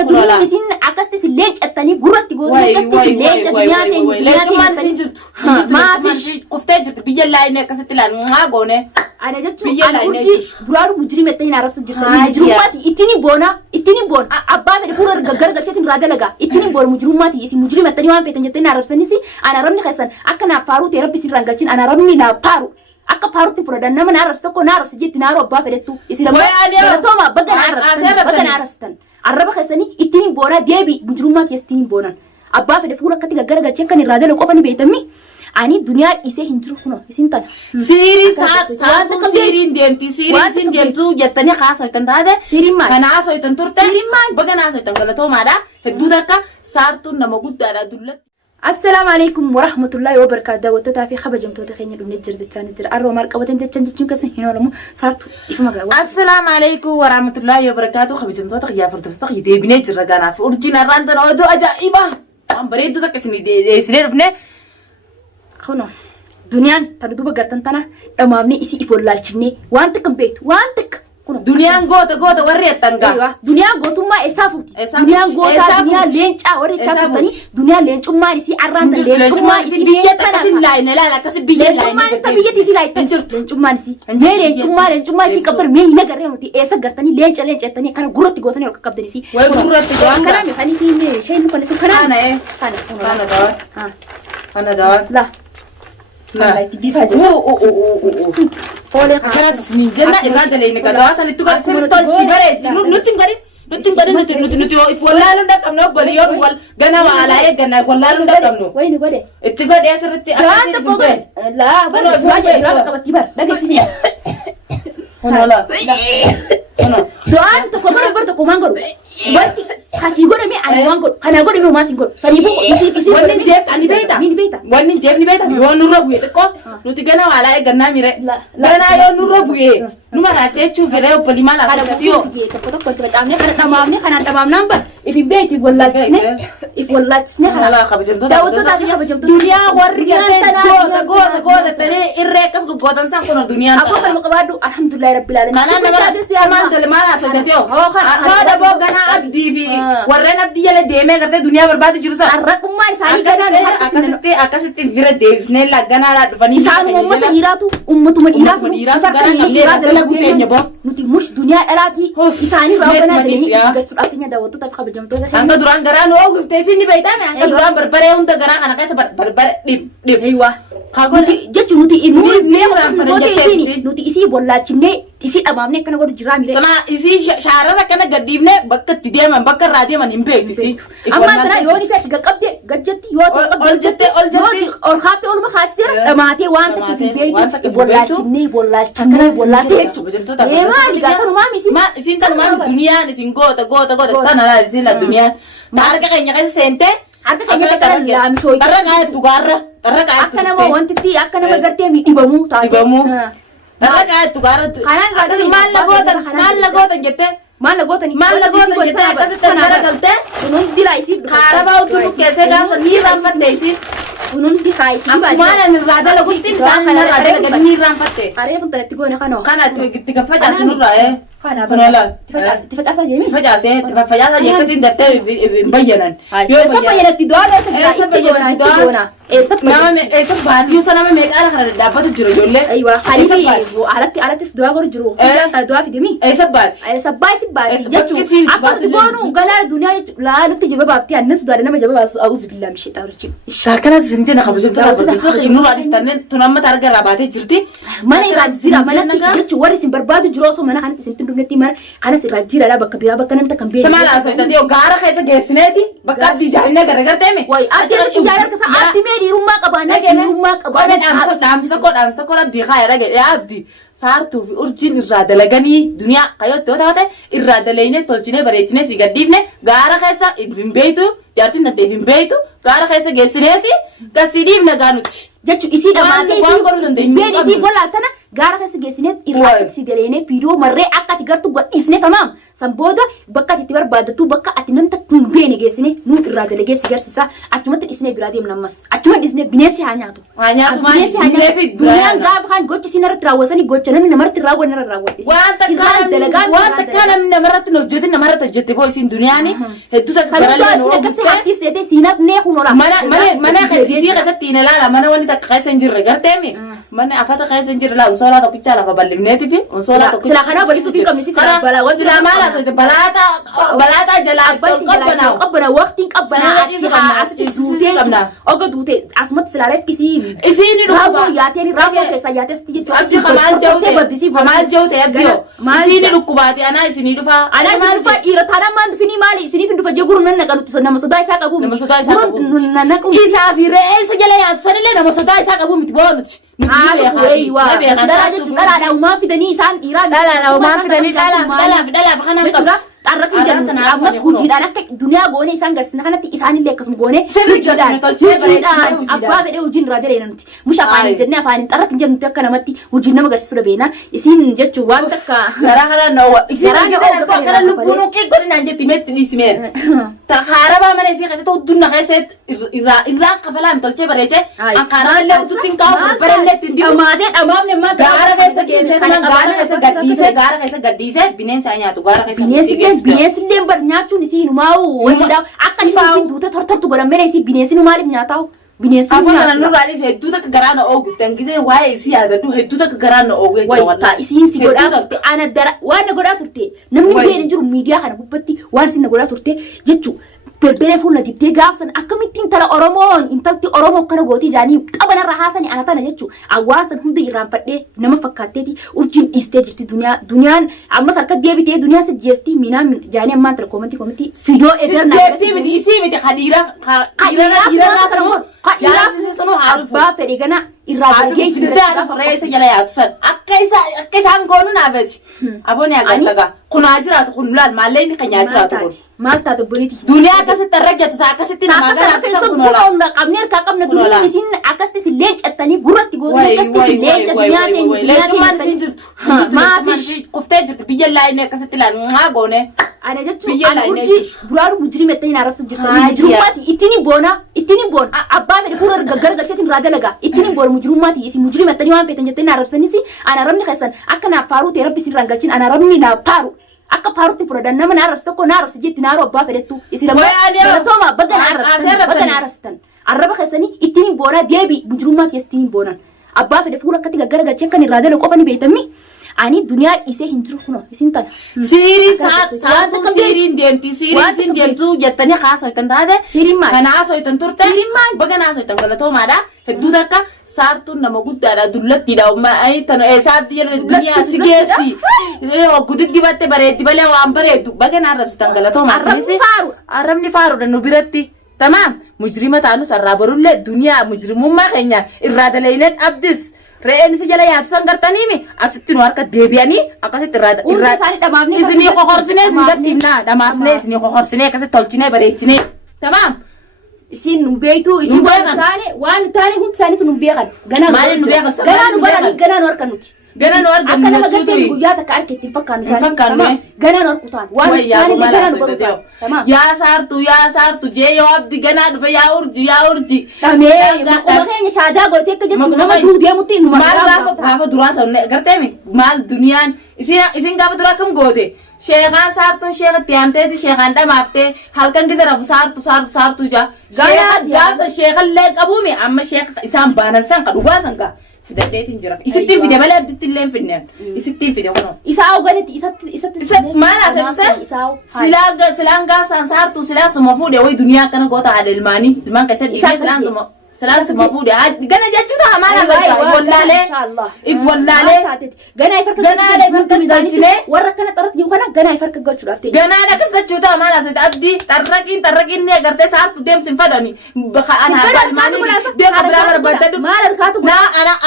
qabna dunia isin akasti silleen cattanii gurratti gootan akasti silleen cattanii leechumaan isin jirtu maafi qoftee jirtu biyya laayinee akkasitti ilaalu maa goone ana jechuun ana urjii duraanu mujrima itti arabsu jirtu mujrimmaati ittiin boona abbaa fedhe fuula gargalcheetiin duraa dalagaa ittiin boona mujrimmaati isin mujrima itti waan feetan jettanii arabsanis ana rabni keessan akka naaf faaru ta'e rabbi sirraan galchin ana rabni naaf faaru akka faarutti fudhadan nama naarabs tokko naarabs jetti naaroo abbaa fedhettu isin tooma baga naarabstan arraba keessanii ittiin boona deebi mujrimmaati ittiin boonan abbaa fedhe fuula akkatti gargalchee kan irraa dalagu qofani beetamni ani dunia isee hinjiru kuno isin tan siri saatu sirin demti sirin demtu jettani khaasoytan taade kana asoytan turte baga naasoytan galato maada heddu takka saartu nama guddaadha dullat assalamu alaykum wa rahmatullahi wa barakatuh wata fi khabajamtoota keenya dhumne jirditaan jira arro mal qabaten dachan jichin kasan hinoolamu saartu ifuma gawa assalamu alaykum wa rahmatullahi wa barakatuh khabajamtoota qiyaafurtoota qidebine jirra ganaaf urjina randa odo ajaiba am bareedu takka isine rufne خنو دنيان تردوبة قرطن تنا دمامني إسي إفولالشني وانتك مبيت وانتك دنيان غوتا وريت تنغا ايوه دنيان غوتو ما اسافوتي دنيان غوتا دنيان لينچا وريت تاكتني دنيان لينچو ما إسي أرانت لينچو ما إسي بيا تكسي لاين لا كسي بيا لاين ما إسي بيا تيسي لاين لينچو ما إسي لينچو ما إسي قبل مين نغري متي إسا غرتني لينچا تاني كان غورتي غوتني قبل إسي وي غورتي كلام يفني في شيء نقول لسه كلام انا دار انا دار لا لا تبي فاجأ كانت سنين جنة إرادة لينك دواسا لتوكل سرطة جبرة نتين ولا لوندا كمنو بليون وال جنا وعلى جنا ولا لوندا كمنو وين قدي اتقاد يا سرتي لا بس فاجأ إرادة كبر كبر لقي سني هنا لا هنا دوان تكبر برضه كمان قرو بس خسيقول مي أنا وانقول أنا أقول مي ما سيقول سنيفو يسي وانين جيب أني بيتا مين بيتا وانين جيب ني بيتا يو نورا بوي تكو نوتي جنا وعلى جنا ميره جنا يو نورا بوي نما راتي تشوف رأي بولي ما لا تيو تكو كنت بتعمل خنا تمام نمبر في بيتي ولا تسنى ولا تسنى خنا لا خبجم ده دنيا ورقة غودا تري إركس غودا سانكون الدنيا أقول لك مقبادو الحمد لله رب العالمين أنا ما أنت لما أنا سجتيو هذا بوجنا أبدي في ورنا أبدي يلا ديمة كده الدنيا برباد جلسة الرقم ما يساعي كذا أكاسيتي فيرا ديفني لا جنا لا فني سان أمة إيراتو أمة من إيراتو جنا نملي لا قلت إني بو نتي مش دنيا إراتي إنساني رابنا دنيا قصر أتينا دوتو تبقى بجمتوه أنت دران جران هو قفتيسيني بيتامي أنت دران بربرة أنت جران أنا كيس بربرة ديب أيوة كاغون جت نوتي إنو نوتي إسي ولا تشني إسي أمامنا كنا قول جرامي سما إسي شعرنا كنا قديمنا بكت تديه من بكر راديه من إمبي تسي أما ترى يوني فات قبض قجتي يوتي أولجتي أولخافت أول ما خاتسير أماتي وانت في بيت ولا تشني ولا تيجو إيه ما لقيتوا ما ميسي ما سنتنا ما الدنيا نسينكو تقو تنا لا نسين الدنيا ما أرجع كأني كذا سنتة أرجع كأني تكرر مش هو ترى قاعد تقارر ترى قاعد أكنا ما وانتتي أكنا ما قرتي يبامو يبامو ترى قاعد تقارر ما لقوتن جت ما لقوتن جت كذا تسمع قلته ونون دي رايسي خاربا وتروح كذا كذا نيران فتيسي ونون دي خايف ما أنا نرادة لقولتين سان نرادة لقولي نيران فتي أريد أن تقولي خانو خانا تكفى جالس نورا خانا لا تفجأ سجيمي تفجأ كسين دفتر مبينا سبينا تدوانا إيه بادي وسلام ميك أنا خلاص دابا تجرو جولة أيوة خليفي على تسدوا غور جرو على دوا في دمي إيه سبات سباي جاتو أكثر تقولوا قال الدنيا لا نتجي بابتي الناس دوا لنا ما جاب أعوذ بالله من الشيطان الرجيم شاكرا زنتنا خبزم ترى إنه رادي استنى تنام ترجع رباطي جرتي ما نيجي زيرا ما نتجي جواري سبربادو جروسو ما نحن تسنتين دمنتي ما أنا سرجيرا لا بكبيرا بكنا متكمبير سمع لا سويت ديو غارة خيسة جسنتي بكاب دي جالنا غرغر تيمي واي أبدي تجارة كسا أبدي مي دي روما كبانا دي روما كبانا دام سكور أبدي خير رجع يا أبدي صارتو في أورجين الرادة لغني دنيا قيود تودا الرادة لينه تولجينه بريتينه سيقديفنه غارة خيسة إبن بيتو جارتين نديفن بيتو غارة خيسة جسنتي كسيديفنه غانوتي jechu isi dhamaatee waan godhu dandeenyu been isi golaaltana gaara keessa geessineet irraatti si daleenee fiidiyoo marree akka ati gartu godhisne tamaam san booda bakka ati itti barbaadatu bakka ati namta kun beene geessine nu irraa dalegee si garsiisa achumatti dhisnee biraa deemna ammas achuma dhisnee bineensi haa nyaatu bineensi haa nyaatu duniyaan gaafa kan gochi isin irratti raawwatanii gocha namni namarratti raawwanne irra raawwadhe waan takkaa namni namarratti hojjete boo isin duniyaani hedduu takka garallee akkasii aktiif seetee siinaaf nee kunola mana isii keessatti hin ilaala mana wanni takka keessa hin jirre garteemi mana afata keessa hin jirre laa unsoolaa tokkicha lafa bal'ifneeti fi unsoolaa tokkicha sila kanaa bal'isuu fi qabni sila balaa wanti sila maala soite balaataa jalaa qabbana waqtiin qabbana asitti duutee oga duute asumatti silaareef isiin raaboo yaateen raaboo keessa yaatesti jechuudha abdi kamaal jawte abdiyo isiin dhukkubaate anaa isinii dhufa dhiira taanaan maan dhufini maali isiniif hin dhufa jee gurun nan naqalutti nama sodaa isaa qabu nama sodaa isaa qabu isaa fi re'eensa jala yaatu sanillee nama sodaa isaa qabu miti boonuti dhala umaan fidanii isaan dhiiraa dhala umaan fidanii dhalaaf kanaan qabu xarratiin jedhamu ammas hojiidhaan akka duniyaa goone isaan garsiisna kanatti isaanillee akkasuma goone hojiidhaan abbaa fedhee hojiin irraa dareena nuti musha afaaniin jennee afaaniin xarratiin jedhamu nuti akka namatti hojiin nama garsiisuu dhabeena isiin jechuun waan takka garaa kanaan nawwa isiin kana lubbuun uqqee godhinaan jetti meetti dhiisimeen harabaa mana isii keessatti huddunna keessatti irraan kafalaa mitolchee bareechee ankaaraallee ututtiin kaa'u barallee ittiin dibu dhamaamne gaara keessa geessee gaara keessa gadhiisee bineensa nyaatu gaara keessa bineensillee bar nyaachuun isiinumaa'u wayidha akka isin duute tortortu godhan mele isii bineensinuu maaliif nyaataa'u bineensinuu nyaata amma nurraanis hedduu takka garaa na oogu dangisee waa'ee isii yaadadhu hedduu takka garaa na oogu jechuudha wayita isiin si godhaa turte ana dara waan na godhaa turte namni been jiru miidiyaa kana gubbatti waan isin na godhaa turte jechuu berbere fuula dibdee gaafsan akkamittiin intala Oromoon intalti Oromoo kana gootii jaanii qabanarra haasanii ana tana jechuu awwaasan hundi irraanfadhee nama fakkaatteeti urjiin dhiistee jirti duniyaan ammas harka deebitee duniyaa si jeestii minaan jaanii ammaan tala koomantii fidoo eterna isii miti khadiira abbaa fedhe gana irraa baay'ee fidaadha reessa jala yaatu san akka isaan goonu naafeti aboon yaagattaga kunaa jiraatu kun laal maallee inni kan jiraatu kun maal taatu boniiti duniyaa akkasitti arragatu akkasitti namaa galaatu san kun ola qabne harkaa qabna duniyaa isin akkasitti si leencattanii gurratti gootan akkasitti si leenca duniyaa teenya leencummaan isin jirtu maafi kuftee jirti biyya laayinee akkasitti laal maa goone ana jechuun ana urjii duraan mujrii mettanii arrabsu jirtan mujrummaati ittiin boona abbaa fedhe fuula gargalcheetiin irraa dalagaa ittiin boona mujrummaati isin mujrii mettanii waan feetan jettanii arrabsanis ana rabni keessan akka naaf faaruu ta'e rabbi sirraan galchin ana rabni naaf faaru akka faarutti fudhadan nama na arrabsu tokko na arrabsi jetti naaroo abbaa fedhettu isin galatooma bagga na arrabstan arraba keessanii ittiin boona deebi mujrummaati ittiin boonan abbaa fedhe fuula akkatti gargalchee kan irraa dalagu qofani beetamni ani duniyaa isee hin jiru kuno isin tan Sirin deemti sirin deemtu jettanii haasoitan taate kana haasoitan turte baga haasoitan galatoomaadha hedduu takka saartuun nama guddaadha dullattiidha ummaa tan eessaatti jedhe duniyaa si geessi gudiddi batte bareeddi balee waan bareeddu baga arrabsitan galatoomaa arrabni faaruudha nu biratti tamam mujrima taanu sarraa barullee duniyaa mujrimummaa keenya irraa dalaynet abdis re'een si jala yaatu san gartaniimi asitti nu harka deebi'anii akkasitti irraa isinii qoqorsinee isin garsiifnaa dhamaasnee isinii qoqorsinee akkasitti tolchinee bareechinee tamaam isin nu beektu isin waan taane hundi isaaniitu nu beekan ganaa nu baranii ganaa nu harka nuti gana nu argan akka nama gattee guyyaa takka arkeetti fakkaan isaanii gana nu harkutaan waan taane gana nu barutaan yaa saartu jee yoo abdi ganaa dhufe yaa urji dhamee maquma keenya shaadaa godhatee akka jettu nama duudeemutti nu maal gaafa duraa sanne garteemi maal duniyaan isin gaafa duraa kam goote sheekaan saartuun sheekatti yaamteeti sheekaan dhamaaftee halkan gisa rafu saartu jaa gaafa sheekallee qabuumi amma sheeka isaan baanan san ka dhugaa san gaa fidadheetiin jira isittiin fide malee abditti illee hin fidneen isittiin fide kunoo isaa oganetti isatti maal asebse silaan gaasaan saartu silaa suma fuudhe way duniyaa akkana goota haadha ilmaanii ilmaan keessatti silaan suma fuudhe gana jechuudha maal asebse wallaalee ganaa ifarka galchine warra kana xarraqni kana ganaa ifarka galchuudhaaf ta'e ganaa akkas jechuudha maal asebse abdii xarraqiin ni agartee saartu deemsin fadhani haadha ilmaanii deema biraa barbaadadhu maal harkaatu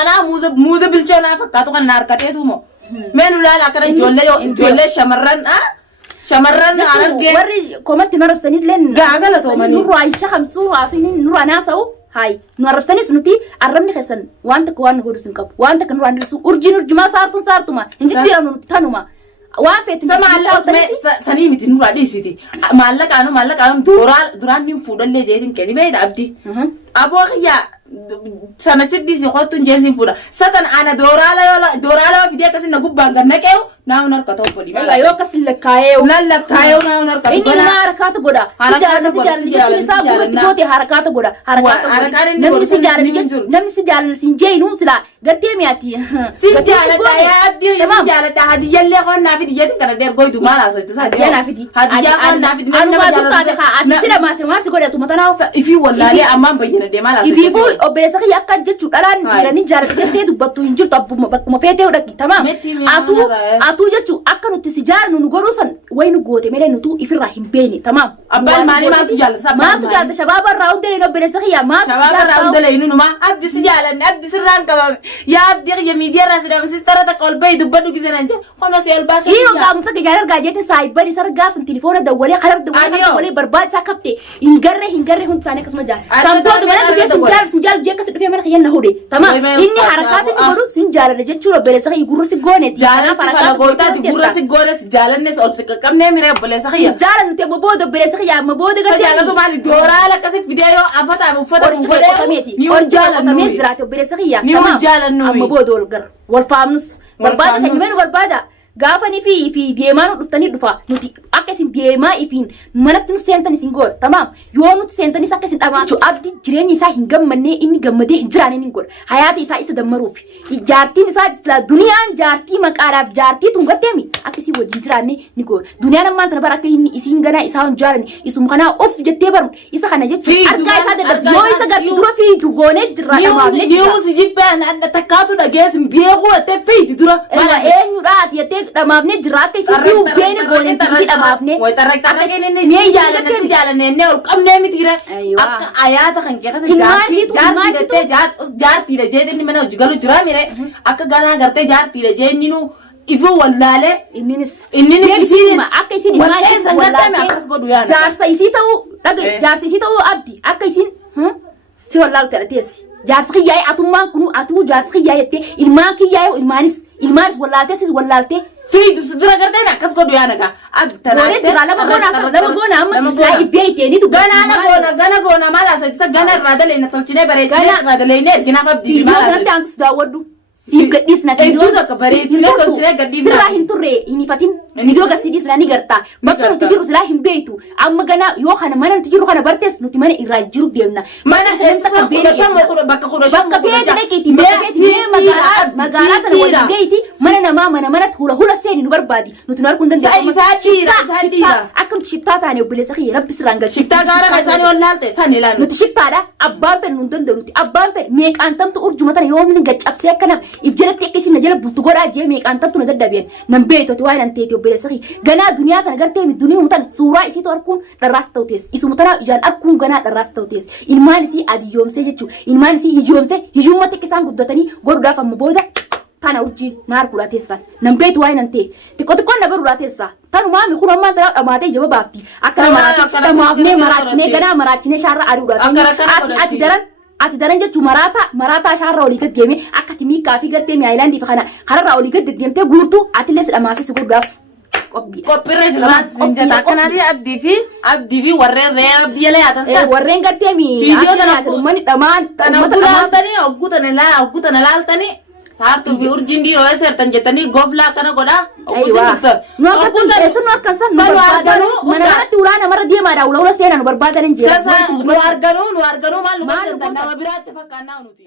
ana muuza bilchee naa fakkaatu kan na harkateetu moo mee nu laala akkana ijoollee shamarran argee warri komatti narabsanillee gaagala toomanii nurraa isha kamsuu haasini nurraa naasa'u هاي نعرفتني سنتي عربني خسن وانت كوان نقول سنكب وانت كنور عند رسول أرجين ما صارتوا ما انت تيران نتانوما وافيت sama Allah usme sani miti nura di siti malak anu duran nim fudan le jedin keni be da abdi abo ya sana chiddi si khotun jesi fuda satan ana dorala fide kasin nagu bangar nakeu na unar ka to podi ayo kasil lakayo lalla kayo na unar ka ini ma harakat goda sijalan sabu toti harakat goda harakat namni sijalan sinjay nusla garte miati sijalan da ya abdi sijalan da hadiyan le khon na fidi jedin kana der goidu mala so ita sa ya na fidi hadiya khon na fidi anu ma tuka ha atisira ma se marti goda tumatana ifi wallahi amma bayyana de mala ifi bu obesa ya kan jechu dalan dirani jarate jette dubatu injur tabbu bakuma fete odaki tamam atu jechu akkanu tisijar nu gorusan waynu gote mere nutu ifira himbeni tamam abbal mani ma tu jalla ma tu jalla shababa raunde no obesa ya ma shababa raunde le inu ma abdi sijalan abdi sirran kabab ya abdi ya media rasida msitara ta qalbay dubadu gizananje kono se albas iyo gam ta gajar gajete saibari sar gasan telefona da wali khalar da wali barbad ta kafte hingarre hun tane kasma ja sampo da mana sinjal je kas fe mana khiyana hude tamam inni harakat ni boru sinjal da jechu obesa yi gurru si gone jala para goita di gurru si gone si jalan ne sol sik kam ne mire obesa khiya jala te bobodo obesa khiya mabodo ga jala to mali dorala kas video afata mu fada mu gode ni on jala no me zrate obesa khiya tamam amma bodo gar wal famnus barbada kan men barbada gafani fi deemanu dhuftani dhufa nuti akkasin deema ifin manatti nu sentani singol tamam yoo nuti sentani akkasin dhama abdi jireenya isaa hin gammanne inni gammadee hin jiraane nin god hayaati isaa isa dammaruuf jaartiin isaa duniyaan jaartii maqaadhaaf jaartii tun gatteemi akkasii wajjin jiraanne ni god duniyaan ammaan tana bara akka inni isiin ganaa isaa hin jaalani isum kanaa of jettee baru isa kana jechuun argaa isaa dadhabdi yoo isa gadi dura fiitu goonee jirraa dhamaafne yoo si jibbaan takkaatu dhageessin beekuu ettee fiiti dura eenyudhaati jettee dhamaafne jiraate isii beene goone isii dhamaafne way tarrektarreke ne jaalane ne ol qabne mitire akka ayata kan kee kasa jaartii da jeedni mana jigalu jira mire akka gana garte jaartii da jeedni nu ifu wallaale inninis akka isin maali sangattame akkas godhu yaana jaarsa isii ta'u abdi akka isin si wallaal ta'ateesi jaarsa kiyyaa'e atummaan kunu atuu jaarsa kiyyaa'e jettee ilmaan kiyyaa'e ilmaanis wallaalte fiidu sudura gartee akkas godhu yaana gaa goone lama goona amma isaa ibbee itteeni tu gana goona mala isa gana irraa daleena tolchine bareechine irraa daleene erginaaf abdii mala sanatti aantus daawwadhu siif gadhiisna hedduu tokko bareechine tolchine gadhiifna sirraa hin turre hin ifatin video gasidis ni garta bakka nuti jiru sila hin beetu amma gana yoo kana mana nuti jiru kana bartes nuti mana irraa jiru deemna mana essa kudashamo bakka beete dhaqeeti magaalaa tana waliin geeti mana nama hula seeni nu barbaadi nuti nu arguun dandeessu isaa dhiira akka nuti shiftaa taane obboleessa kiyya rabbi sirraan galchi shiftaa gaara isaanii wallaalte san ilaalu nuti shiftaadha abbaan fedhe nu danda'u nuti abbaan fedhe meeqaan tamtu urjuma tana yoo min gaccabsee akkana if jalatti akka isin na jala bultu godhaa jee meeqaan tamtu na dadhabeen nan beetoti waan an teeti obboleessa kiyya ganaa duniyaa tana gartee mi duniyuu tan suuraa isiitu arkuun dharraas ta'u tees isuma tana ijaan arkuun ganaa dharraas ta'u tees ilmaan isii adiyoomsee jechuudha ilmaan isii hiyoomsee hiyyummatti akka isaan guddatanii godhuudhaaf amma booda tana urjiin naar kudha teessan nan beetu waan an ta'e xiqqoon na baruudhaa teessa tanumaa mi kun ammaan tana dhamaatee jaba baafti akka maraatti dhamaafnee maraachinee ganaa maraachinee shaarra adiidhaa ati daran jechuun maraataa shaarra olii gad deemee akka timiikaa fi gartee mi'aayilaandii fi kanarraa olii gad deemtee guurtu atillee si dhamaasee si godhuudhaaf qophirra jiraat sinjata kanari abdii fi warreen ree abdii yala yaatan warreen gartee mi video kana ummanni dhamaan oggutana laaltanii saartu fi urjiin dhiiroo esertan jettanii goflaa kana godha nu akkansan manamatti ulaa namarra deemaadha ula seenaa nu barbaadan hin jira nu arganuu maal nu nama biraatti fakkaannaa nuti